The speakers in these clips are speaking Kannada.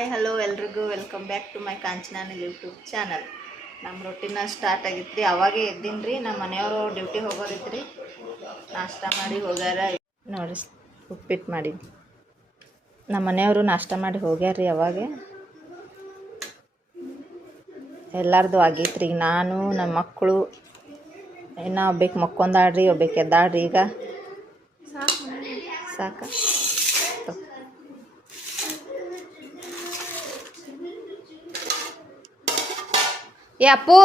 ಹಾಯ್ ಹಲೋ ಎಲ್ರಿಗೂ ವೆಲ್ಕಮ್ ಬ್ಯಾಕ್ ಟು ಮೈ ಕಾಂಚನಾನಿ ಯೂಟ್ಯೂಬ್ ಚಾನಲ್. ನಮ್ಮ ರೊಟ್ಟಿನ ಸ್ಟಾರ್ಟ್ ಆಗಿತ್ತು ಅವಾಗೇ ಎದ್ದೀನಿ ರೀ. ನಮ್ಮ ಮನೆಯವರು ಡ್ಯೂಟಿ ಹೋಗೋದಿತ್ತು ರೀ. ನಾಷ್ಟ ಮಾಡಿ ಹೋಗ್ಯಾರ ನೋಡಿ. ಉಪ್ಪಿಟ್ಟು ಮಾಡಿದ್ವಿ. ನಮ್ಮ ಮನೆಯವರು ನಾಷ್ಟ ಮಾಡಿ ಹೋಗ್ಯಾರ ರೀ. ಅವಾಗೆ ಎಲ್ಲರದು ಆಗೈತೆ ರೀ. ನಾನು ನಮ್ಮ ಮಕ್ಕಳು ಇನ್ನೂ ಒಬ್ಬಕ್ಕೆ ಮಕ್ಕೊಂದಾಡ್ರಿ, ಒಬ್ಬಕ್ಕೆ ಎದ್ದಾಡ್ರಿ. ಈಗ ಸಾಕ ಏ ಅಪ್ಪು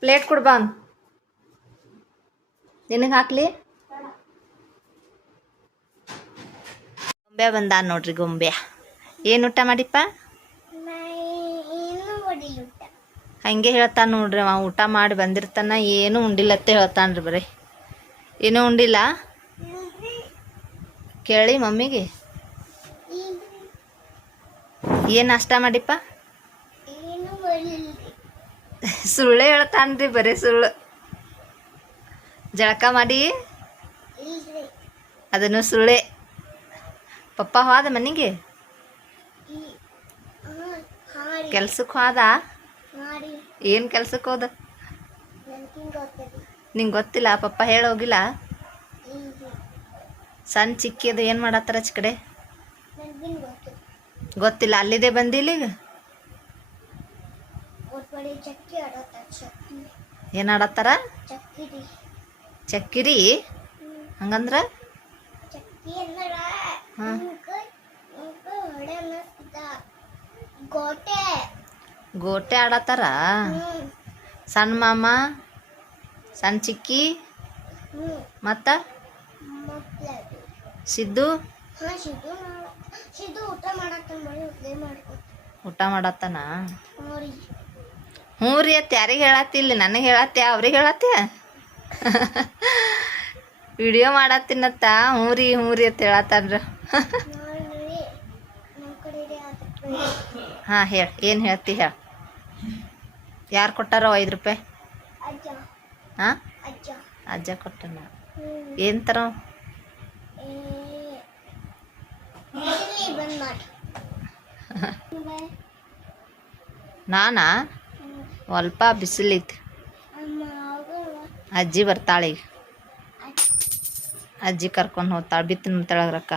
ಪ್ಲೇಟ್ ಕೊಡ್ಬಾ. ನಿನಗೆ ಹಾಕ್ಲಿ? ಗೊಂಬೆ ಬಂದ ನೋಡ್ರಿ. ಗೊಂಬೆ ಏನು ಊಟ ಮಾಡಿಪ್ಪ? ಹಂಗೆ ಹೇಳ್ತಾನೆ ನೋಡ್ರಿ. ಅವ ಊಟ ಮಾಡಿ ಬಂದಿರ್ತಾನ, ಏನು ಉಂಡಿಲ್ಲತ್ತೆ ಹೇಳ್ತಾನ್ರಿ. ಬರೀ ಏನೂ ಉಂಡಿಲ್ಲ. ಕೇಳಿ ಮಮ್ಮಿಗೆ ಏನು ನಾಷ್ಟ ಮಾಡಿಪ್ಪ? ಸುಳ್ಳೆ ಹೇಳ್ತಾನ್ರಿ, ಬರೀ ಸುಳ್ಳು. ಜಳಕ ಮಾಡಿ ಅದನ್ನು ಸುಳ್ಳೆ. ಪಪ್ಪ ಹೋದ ಮನೆಗೆ, ಕೆಲ್ಸಕ್ಕೆ ಹೋದ? ಏನು ಕೆಲ್ಸಕ್ಕೆ ಹೋದ? ನಿಂಗೆ ಗೊತ್ತಿಲ್ಲ? ಪಪ್ಪ ಹೇಳೋಗಿಲ್ಲ? ಸಣ್ಣ ಚಿಕ್ಕಿದು ಏನು ಮಾಡತ್ತಾರ ಆಚೆ ಕಡೆ? ಗೊತ್ತಿಲ್ಲ. ಅಲ್ಲಿದೆ ಬಂದಿಲ್ಲ ಈಗ? ಏನು ಆಡತ್ತಾರ? ಚಕ್ಕಿರಿ. ಹಂಗಂದ್ರ ಹಾಂ, ಗೋಟೆ ಆಡತ್ತಾರ. ಸಣ್ಣ ಮಾಮ, ಸಣ್ಣ ಚಿಕ್ಕಿ, ಮತ್ತ ಸಿದ್ದು ಊಟ ಮಾಡತ್ತಾನ. ಹ್ಞೂ ರೀ ಅತ್ತ. ಯಾರಿಗೆ ಹೇಳತ್ತಿಲ್ಲ? ನನಗೆ ಹೇಳತ್ತೆ? ಅವ್ರಿಗೆ ಹೇಳತ್ತೆ? ವಿಡಿಯೋ ಮಾಡತ್ತಿನತ್ತ. ಹ್ಞೂ ರೀ ಅಂತ ಹೇಳತ್ತಾನ್ರ. ಹಾಂ ಹೇಳಿ, ಏನು ಹೇಳ್ತಿ ಹೇಳ. ಯಾರು ಕೊಟ್ಟಾರೋ 5 ರೂಪಾಯಿ? ಹಾಂ, ಅಜ್ಜ ಕೊಟ್ಟನ. ಏನು ತರ? ನಾನಾ ಸ್ವಲ್ಪ ಬಿಸಿಲೈತಿ. ಅಜ್ಜಿ ಬರ್ತಾಳೆ ಈಗ. ಅಜ್ಜಿ ಕರ್ಕೊಂಡು ಹೋಗ್ತಾಳೆ. ಬಿತ್ತಿನ ತೆಳಗೆ ರೊಕ್ಕ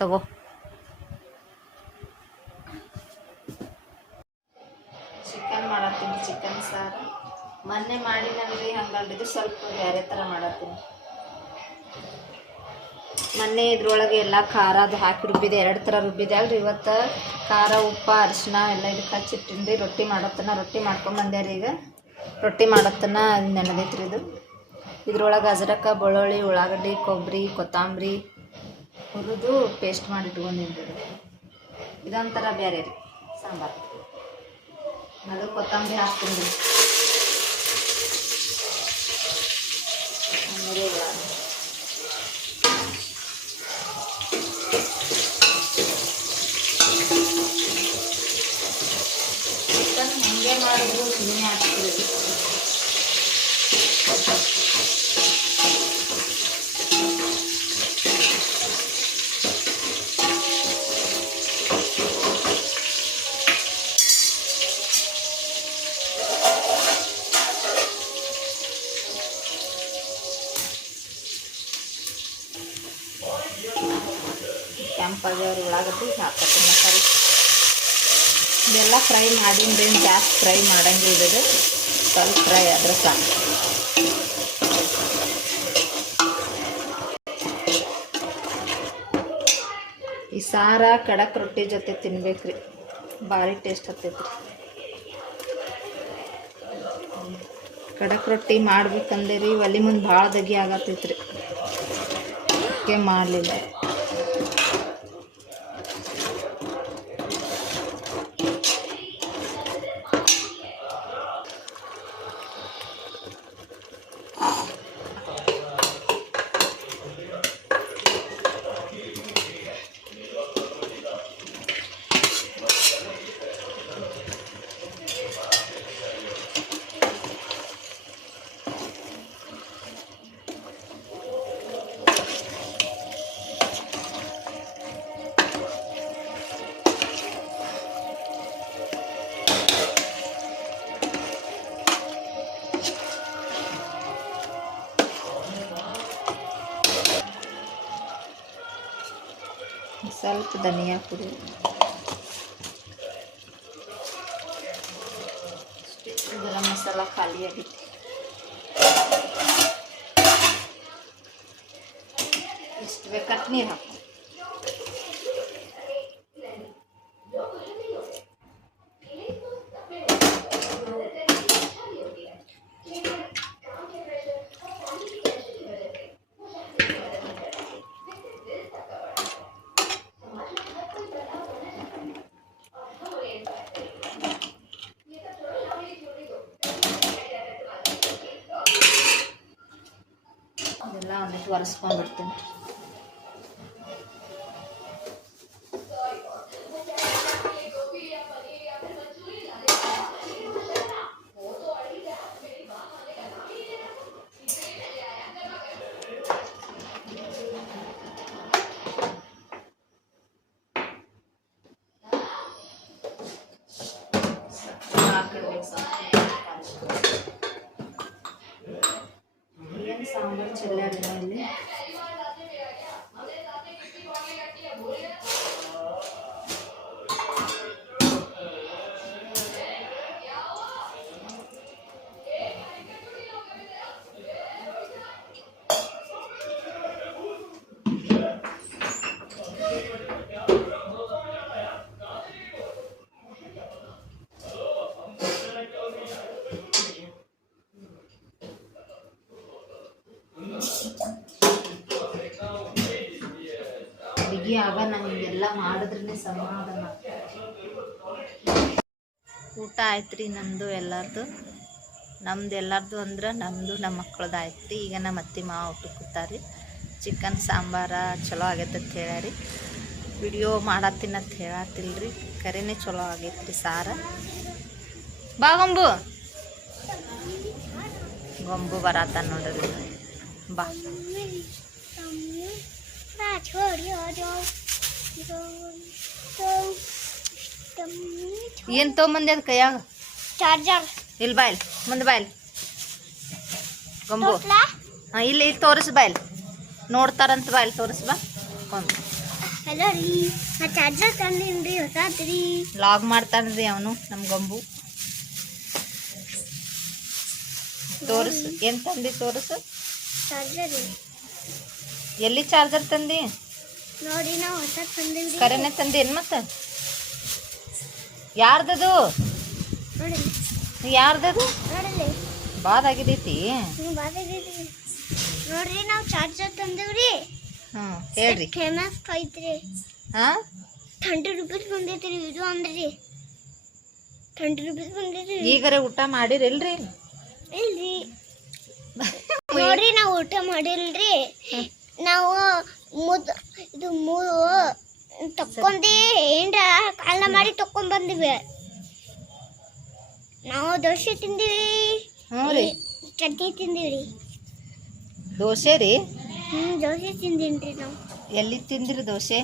ತಗೋ. ಚಿಕನ್ ಮಾಡತ್ತೀನಿ. ಚಿಕನ್ ಸಾರು ಮೊನ್ನೆ ಮಾಡಿನಲ್ರಿ, ಹಂಗಲ್ರಿ. ಸ್ವಲ್ಪ ಬೇರೆ ಥರ ಮಾಡತ್ತೀನಿ. ಮೊನ್ನೆ ಇದ್ರೊಳಗೆ ಎಲ್ಲ ಖಾರ ಅದು ಹಾಕಿ ರುಬ್ಬಿದೆ. 2 ಥರ ರುಬ್ಬಿದೆ ಅಲ್ರಿ. ಇವತ್ತು ಖಾರ, ಉಪ್ಪು, ಅರಿಶಿನ ಎಲ್ಲ ಇದಕ್ಕೆ ಹಚ್ಚಿಟ್ಟಿನ್ರಿ. ರೊಟ್ಟಿ ಮಾಡತ್ತನ. ರೊಟ್ಟಿ ಮಾಡ್ಕೊಂಬಂದೆ ರೀ. ಈಗ ರೊಟ್ಟಿ ಮಾಡತ್ತನ ನೆನೆದೈತ್ರಿ ಇದು. ಇದ್ರೊಳಗೆ ಅಜ್ರಕ, ಬೆಳ್ಳುಳ್ಳಿ, ಉಳ್ಳಾಗಡ್ಡಿ, ಕೊಬ್ಬರಿ, ಕೊತ್ತಂಬರಿ ಹುರಿದು ಪೇಸ್ಟ್ ಮಾಡಿ ಇಟ್ಕೊಂಡಿನ್ರಿ. ಇದೊಂಥರ ಬೇರೆ ರೀ ಸಾಂಬಾರು. ಅದು ಕೊತ್ತಂಬರಿ ಹಾಕ್ತೀನಿ ರೀ. ಆಮೇಲೆ ಚಿಕನ್ ಹಂಗೆ ಮಾಡಿದ್ರು ಸುಮ್ಮನೆ ಹಾಕ್ತೀರಿ. ಕೆಂಪಾಗ್ಯವ್ರು ಉಳ್ಳಾಗಡ್ಡಿ ಹಾಕತ್ತೀನಿ. ಮಸಾಲೆ ಇದೆಲ್ಲ ಫ್ರೈ ಮಾಡಿದ್ರೆ ಜಾಸ್ತಿ ಫ್ರೈ ಮಾಡಂಗಿಲ್ಲ. ಇದು ಸ್ವಲ್ಪ ಫ್ರೈ ಆದ್ರೆ ಸಾಕು. ಈ ಸಾರ ಕಡಕ್ ರೊಟ್ಟಿ ಜೊತೆ ತಿನ್ಬೇಕ್ರಿ. ಭಾರಿ ಟೇಸ್ಟ್ ಹತ್ತೈತ್ರಿ. ಕಡಕ್ ರೊಟ್ಟಿ ಮಾಡ್ಬೇಕಂದ್ರೆ ರೀ ಒಲೆ ಮುಂದೆ ಭಾಳ ದಗಿ ಆಗತ್ತೈತ್ರಿ. ಅದಕ್ಕೆ ಮಾಡಲಿಲ್ಲ. ಸ್ವಲ್ಪ ಧನಿಯಾ ಪುಡಿ, ಗರಂ ಮಸಾಲ ಖಾಲಿ ಆಗೈತಿ. ಇಷ್ಟು ಬೇಕಟ್ಟು ನೀರು ಹಾಕು. ಇದೆಲ್ಲ ಒಂದಿಟ್ಟು ಒರೆಸ್ಕೊಂಡ್ಬಿಡ್ತೀನಿ. ಏನು ಸಾಂಬಾರು ಚೆಲ್ಲಾಡಿನ ಇಲ್ಲಿ. ಅಡುಗೆ ಆಗ ನಂಗೆ ಹಿಂಗೆಲ್ಲ ಮಾಡಿದ್ರೇ ಸಮಾಧಾನ. ಊಟ ಆಯ್ತು ರೀ ನಮ್ಮದು ಎಲ್ಲರದು. ನಮ್ದು ಎಲ್ಲರದು ಅಂದ್ರೆ ನಮ್ಮದು ನಮ್ಮ ಮಕ್ಳದ್ದು ಆಯ್ತು ರೀ. ಈಗ ನಮ್ಮ ಅತ್ತೆ ಮಾವ ಊಟಕ್ಕೆ ಕೂತಾರಿ. ಚಿಕನ್ ಸಾಂಬಾರ ಚಲೋ ಆಗೈತೆ ಅಂತ ಹೇಳ್ಯಾರಿ. ವಿಡಿಯೋ ಮಾಡತ್ತೀನಂತ ಹೇಳತ್ತಿಲ್ರಿ, ಕರೆನೇ ಚಲೋ ಆಗೈತೆ ರೀ ಸಾರ. ಬಾ ಗೊಂಬು, ಗೊಂಬು ಬರತ್ತ ನೋಡ್ರಿ. ಬಾ ಏನು ತೊಗೊಂಬಂದೆ ಅದು ಕೈಯಾಗ? ಚಾರ್ಜರ್. ಇಲ್ಲಿ ಬಾಯ್ಲ್ ಮುಂದೆ ಬಾಯ್ಲ್ ಗೊಂಬು. ಹಾಂ ಇಲ್ಲಿ ತೋರಿಸ್ ಬಾಯ್ಲ್, ನೋಡ್ತಾರಂತ ಬಾಯ್ಲ್ ತೋರಿಸ್ ಬಾ. ಗೊಂಬು ಹಲೋ ರೀ, ನಾ ಚಾರ್ಜರ್ ತಂದೀನಿ ಹೊಸಾದ್ರಿ. ಲಾಗ್ ಮಾಡ್ತಾನ್ರಿ ಅವನು ನಮ್ಮ ಗೊಂಬು. ತೋರಿಸು ಏನು ತಂದಿ, ತೋರಿಸು. ಚಾರ್ಜರ್ ಎಲ್ಲಿ ಚಾರ್ಜರ್ ತಂದಿ? ನೋಡಿ ನಾವು ಹೊಸ ತಂದೀವಿ. ಕರೆನೇ ತಂದೇನು ಮತ್ತೆ? ಯಾರ್ದದು? ನೋಡಿ ಯಾರ್ದದು? ನೋಡಲಿ ಬಾದಾಗಿದೈತಿ. ನೋಡ್ರಿ ನಾವು ಚಾರ್ಜರ್ ತಂದೇವ್ರಿ. ಹಾಂ ಹೇಳ್ರಿ. ಫೇಮಸ್ ಐತ್ರಿ. ಹಾಂ 20 ರೂಪಾಯಿ ಬಂದೈತ್ರಿ ಇದು ಅಂದ್ರಿ. 20 ರೂಪಾಯಿ ಬಂದೈತ್ರಿ. ಈಗರೆ ಊಟ ಮಾಡಿರಿಲ್ರಿ? ಇಲ್ರಿ ನೋಡ್ರಿ ನಾವು ಊಟ ಮಾಡಿಲ್ರಿ. ನಾವು ಇದು ತಕ್ಕೊಂಡಿ ಏನ್ರ ಕಾಲ ಮಾಡಿ ತಕೊಂಡ್ ಬಂದಿವಿ. ನಾವು ದೋಸೆ ತಿಂದಿವಿ. ಹ್ಞೂ ರೀ, ಚಟ್ನಿ ತಿಂದಿವ್ರಿ. ದೋಸೆ ರೀ? ದೋಸೆ ತಿಂದಿನ್ರಿ ನಾವು. ಎಲ್ಲಿ ತಿಂದಿರಿ ದೋಸೆ?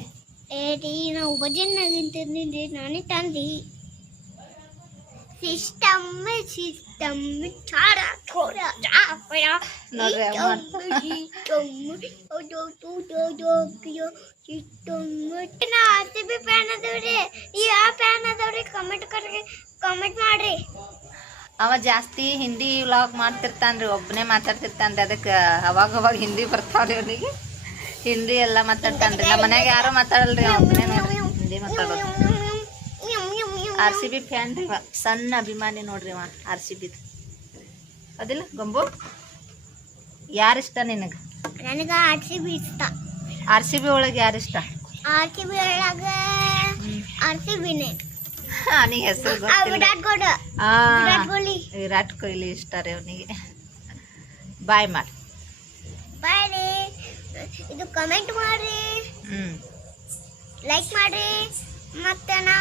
ರೀ ನಾವು ಬಜನ್ನಾಗಿನ್ ತಿಂದಿನ್ರಿ, ನಾನೇ ತಂದಿ. ಸಿಸ್ಟಮ್ ಚಾರ ಥೋಡ ಚಾಪಯ ನೋಡ್ರಿ RCB ಫ್ಯಾನ್ ಅದಾವ್ರಿ. ಯಾವ ಫ್ಯಾನ್ ಅದಾವ್ರಿ ಕಮೆಂಟ್ ಮಾಡ್ರಿ. ಅವ ಜಾಸ್ತಿ ಹಿಂದಿ ವ್ಲಾಗ್ ಮಾಡ್ತಿರ್ತಾನ್ರಿ, ಒಬ್ಬನೇ ಮಾತಾಡ್ತಿರ್ತಾನ್ರಿ. ಅದಕ್ಕೆ ಅವಾಗ ಹಿಂದಿ ಬರ್ತಾವ್ರಿ ಅವನಿಗೆ. ಹಿಂದಿ ಎಲ್ಲ ಮಾತಾಡ್ತಾನ್ರಿ. ನಮ್ಮ ಮನ್ಯಾಗ ಯಾರು ಮಾತಾಡಲ್ರಿ, ಒಬ್ಬನೇ ನೋಡ್ರಿ ಹಿಂದಿ ಮಾತಾಡೋದು. RCB ಫ್ಯಾನ್ ರೀ, ಸಣ್ಣ ಅಭಿಮಾನಿ ನೋಡ್ರಿ ಅವ RCB. ಅದಿಲ್ಲ ಗೊಂಬು? ಯಾರಿಷ್ಟ ನಿನಗೆ? ನನಗೆ RCB ಇಷ್ಟ. RCB ಒಳಗೆ ಯಾರಿಷ್ಟ? RCB ಒಳಗೆ RCBನೇ. ನೀ ಹೆಸರು ಗೊತ್ತಿಲ್ಲ. ವಿರಾಟ್ ಕೊಹ್ಲಿ ಇಷ್ಟ ರೀ ಅವನಿಗೆ. ಬಾಯ್ ಮಾಡಿ. ಬಾಯ್ ರೀ. ಇದು ಕಮೆಂಟ್ ಮಾಡ್ರಿ, ಲೈಕ್ ಮಾಡ್ರಿ. ಮತ್ತೆ ನಾ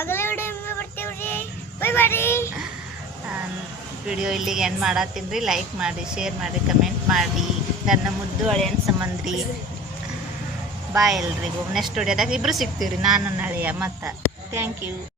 ಅಗಲ ವಿಡಿಯೋ ಬರ್ತೀವ್ರಿ. ಬೈ ಬಾರಿ. ವಿಡಿಯೋ ಇಲ್ಲಿಗೆ ಎಂಡ್ ಮಾಡತ್ತೀನಿ ರೀ. ಲೈಕ್ ಮಾಡಿ, ಶೇರ್ ಮಾಡಿ, ಕಮೆಂಟ್ ಮಾಡಿ. ನನ್ನ ಮುದ್ದು ಅಳಿಯನ್ ಸಂಬಂಧ್ರಿ. ಬಾಯ್ ಎಲ್ರಿಗೂ. ನೆಕ್ಸ್ಟ್ ವಿಡಿಯೋದಾಗ ಇಬ್ರು ಸಿಗ್ತೀವಿ ರೀ, ನಾನು ನಳಿಯ. ಮತ್ತು ಥ್ಯಾಂಕ್ ಯು.